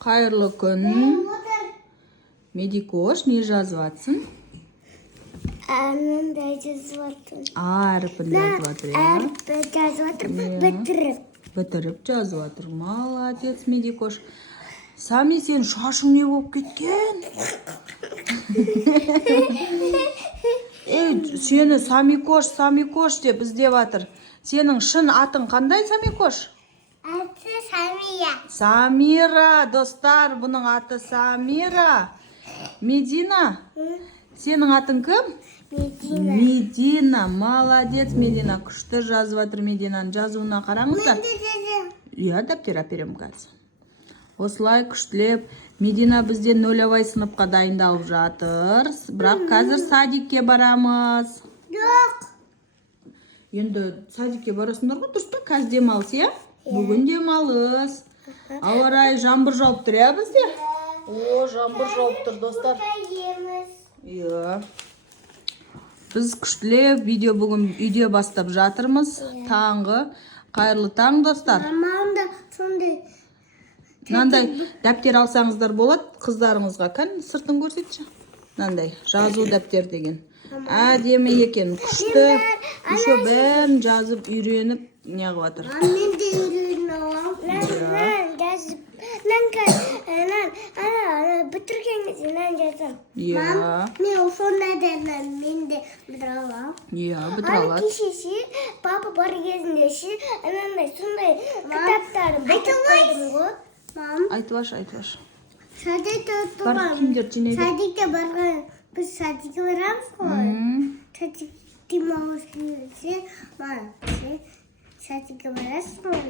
Қайырлы күн. Медикош, не жазып жатсың? Мындай жазып жатырмын. Әрпін жазып жатыр, иә? Әрпін жазып жатырмын, Бітіріп жазып жатыр. Молодец, Медикош. Сами, сен шашың не болып кеткен? Сені Самикош деп іздеп жатыр. Сенің шын атың қандай, Самикош? Аты Самия. Самира, достар, бұның аты Самира. Медина? Сенің атың кім? Медина. Медина, молодец, Медина. Күшті жазып жатыр Мединаның жазуына қараңыздар. Иә, дәптер әперем қазір. Осылай күштілеп, Медина бізден нөлевой сыныпқа дайындалып жатыр. Бірақ қазір садикке барамыз. Жоқ. Енді садикке барасыңдар ғой, дұрыс па? Қазір демалыс, иә? Бүгін демалыс. Ауа райы жаңбыр жауып тұр, иә бізде? О, жаңбыр жауып тұр, достар. Иә. Біз күштілеп видео бүгін үйде бастап жатырмыз. Таңғы. Қайырлы таң, достар. Мамам да сондай. Мынандай дәптер алсаңыздар болады, қыздарыңызға. Кән сыртын көрсетші. Мынандай жазу дәптер деген. Әдемі екен, күшті. Еще бәрін жазып, үйреніп неғып жатыр. Мен де үйреніп аламын. Жазып. Бітірген кезде жазам. Иә. Мен сондай мен де бітіре аламын. Иә, бітіре алады. Кешеше, папа бар кезінде сондай кітаптарын бітіріп қойдым ғой. Айтып аш. Садикте Бар киімдер жинайды. Садикте барған, біз садикке барамыз ғой. Садикте мауыз келсе, садикке барасыз ғой.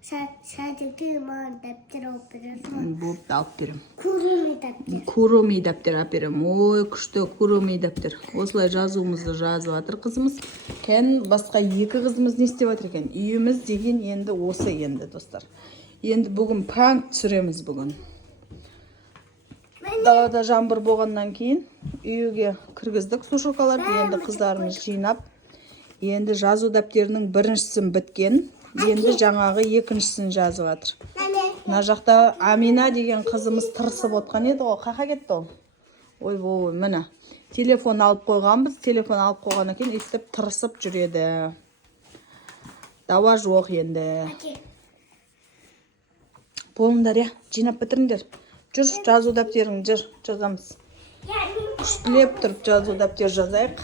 Садикте маған дәптер алып бересің. Болды, алып берем. Куруми дәптер. Куруми дәптер алып берем. Ой, күшті куруми дәптер. Осылай жазуымызды жазып жатыр қызымыз. Кән басқа екі қызымыз не істеп жатыр екен? Үйіміз деген енді осы енді, достар. Енді бүгін пранк түсіреміз бүгін. Далада жаңбыр болғаннан кейін үйге кіргіздік сушилкаларды. Енді қыздарымыз жинап, енді жазу дәптерінің біріншісін біткен. Енді жаңағы екіншісін жазып жатыр. Мына жақта Амина деген қызымыз тырысып отқан еді ғой. Қақа кетті ол. Ой, міне. Телефон алып қойғанбыз. Телефон алып қойғаннан кейін естіп тырысып жүреді. Дауа жоқ енді. Болыңдар, иә, жинап бітіріңдер. Жүр, жазу дәптерін жүр, жазамыз. Күштілеп тұрып жазу дәптер жазайық.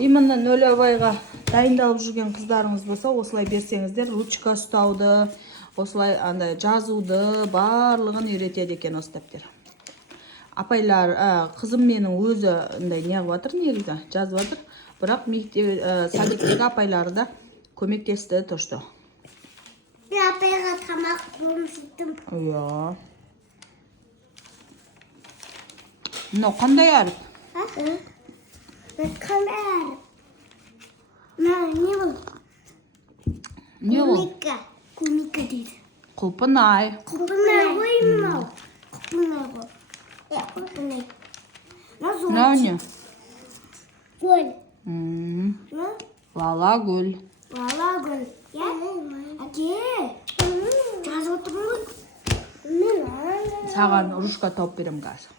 Именно нөлевойға дайындалып жүрген қыздарыңыз болса, осылай берсеңіздер, ручка ұстауды, осылай жазуды, барлығын үйретеді екен осы дәптер. Апайлар, қызым менің өзі неғып жатыр, негізі жазып жатыр. Бірақ садиктегі апайлары да көмектесті, то что. Апайға тамақ болмыстым. Иә. Мынау қандай әріп? Қандай әріп? Не бұл? Не бұл? Кумика дейді. Құлпынай. Құлпынай ғой мынау. Құлпынай ғой. Құлпынай. Мынау не? Гүл. Лала гүл. Лала гүл. Әке, жазып отырмын ғой. Саған ручка тауып берем қазір.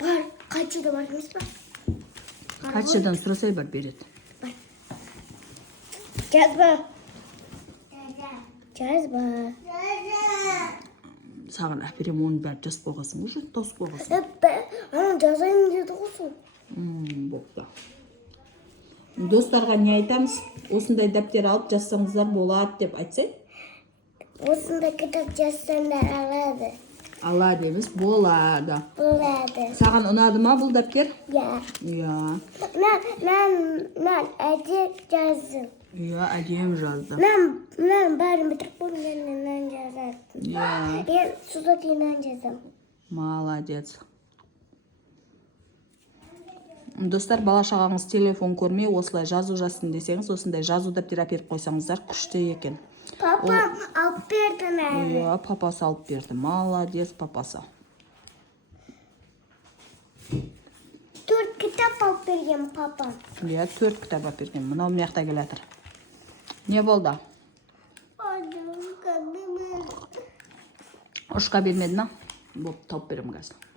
Бар, қайшыда бармыз ба? Қайшыдан сұрасай бар береді. Жазба. Жазба. Саған әперем оның бәрі жазып қойғасын ғой, тосып қойғасын. Ана жазайын деді ғой. Болды. Достарға не айтамыз? Осындай дәптер алып жазсаңыздар болады деп айтсай? Осындай кітап жазсаңдар алады. Алады емес, болады. Болады. Саған ұнады ма бұл дәптер? Иә. Иә. Мен әдеп жаздым. Иә, әдем жазды. Мен бәрін бітіріп қойғаннан жаздым. Иә. Мен суда кейіннен жаздым. Молодец. Достар, бала-шағаңыз телефон көрмей, осылай жазу жазсын десеңіз, осындай жазу дәптер әперіп қойсаңыздар, күшті екен. Папам алып берді мәні. Иә, папасы алып берді. Молодец, папасы. 4 кітап алып берген папам. Иә, 4 кітап алып берген. Мынау мына жақта келе жатыр. Не болды? ұрышқа бермеді ма? Болып тауып беремін қазір.